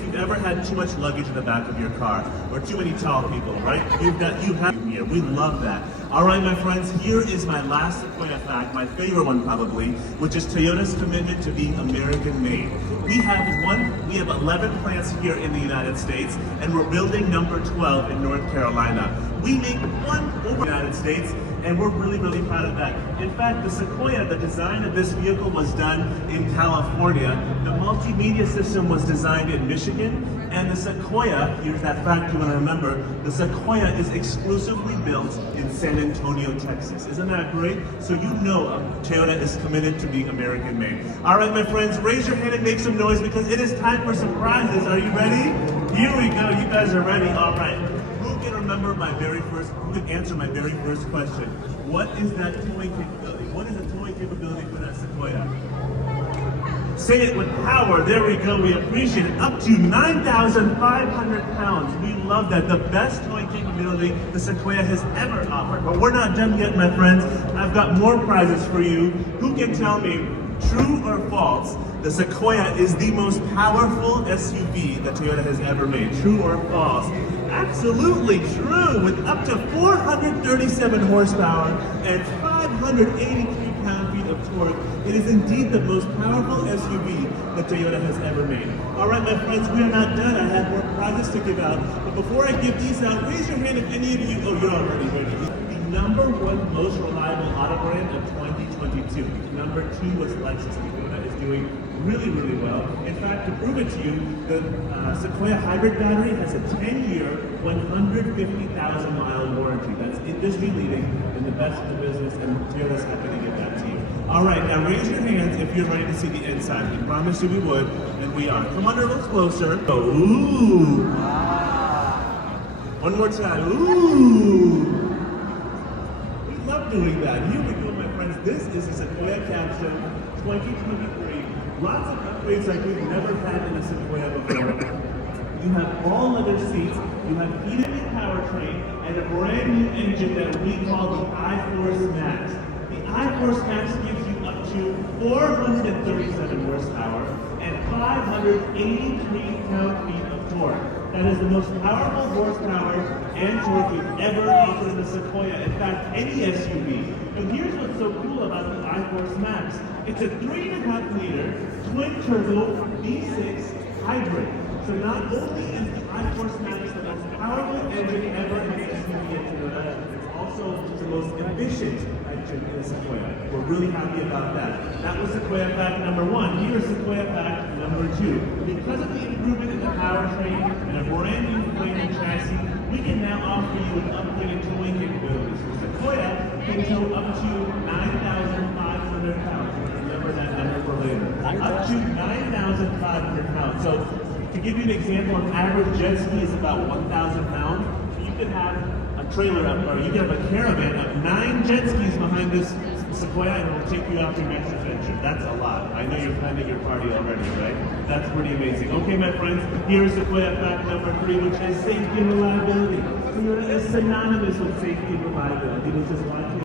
if you've ever had too much luggage in the back of your car or too many tall people, right? You have here. We love that. All right, my friends, here is my last Sequoia fact, my favorite one probably, which is Toyota's commitment to being American-made. We have 11 plants here in the United States, and we're building number 12 in North Carolina. We make one over the United States, and we're really, really proud of that. In fact, the Sequoia, the design of this vehicle was done in California. The multimedia system was designed in Michigan, and the Sequoia, here's that fact you want to remember, the Sequoia is exclusively built in San Antonio, Texas. Isn't that great? So you know Toyota is committed to being American-made. All right, my friends, raise your hand and make some noise because it is time for some prizes. Are you ready? Here we go. You guys are ready. All right. Who can answer my very first question? What is that towing capability? What is the towing capability for that Sequoia? Say it with power. There we go. We appreciate it. Up to 9,500 pounds. We love that. The best towing capability the Sequoia has ever offered. But we're not done yet, my friends. I've got more prizes for you. Who can tell me, true or false, the Sequoia is the most powerful SUV that Toyota has ever made? True or false? Absolutely true, with up to 437 horsepower and 583 pound-feet of torque. It is indeed the most powerful SUV that Toyota has ever made. All right, my friends, we are not done. I have more prizes to give out. But before I give these out, raise your hand if any of you, oh, you're already ready. The number one most reliable auto brand of 2022. Number two was Lexus. Toyota is doing really, really well. In fact, to prove it to you, the Sequoia hybrid battery has a 10-year, 150,000 mile warranty. That's industry leading and the best in the business, and Toyota's happy to give that to you. All right, now raise your hands if you're ready to see the inside. We promised you we would, and we are. Come on a little closer. Ooh. One more time. Ooh. We love doing that. Here we go, my friends. This is a Sequoia Capstone 2023. Lots of upgrades like we've never had in a Sequoia before. You have all leather seats, you have heated powertrain, and a brand new engine that we call the iForce Max. The iForce Max gives you up to 437 horsepower and 583 pound-feet of torque. That is the most powerful horsepower and torque we've ever offered in the Sequoia. In fact, any SUV. And here's what's so cool about the iForce Max. It's a 3.5 liter twin-turbo V6 hybrid. So not only is the iForce Max the most powerful engine ever in an SUV in Toyota, it's also the most efficient engine in a Sequoia. We're really happy about that. That was Sequoia fact number one. Here's Sequoia fact number two. Because of the improvement in the powertrain and a brand new frame and chassis, we can now offer you an upgraded towing capability. So Sequoia can tow up to 9,500 pounds. Remember that number for later. Up to 9,500 pounds. So to give you an example, an average jet ski is about 1,000 pounds. So you could have a trailer up, or you could have a caravan of 9 jet skis behind this Sequoia, and it will take you out to your next adventure. That's a lot. I know you're planning your party already, right? That's pretty amazing. Okay, my friends, here's Sequoia fact number 3, which is safety and reliability. Toyota is synonymous with safety and reliability, which is why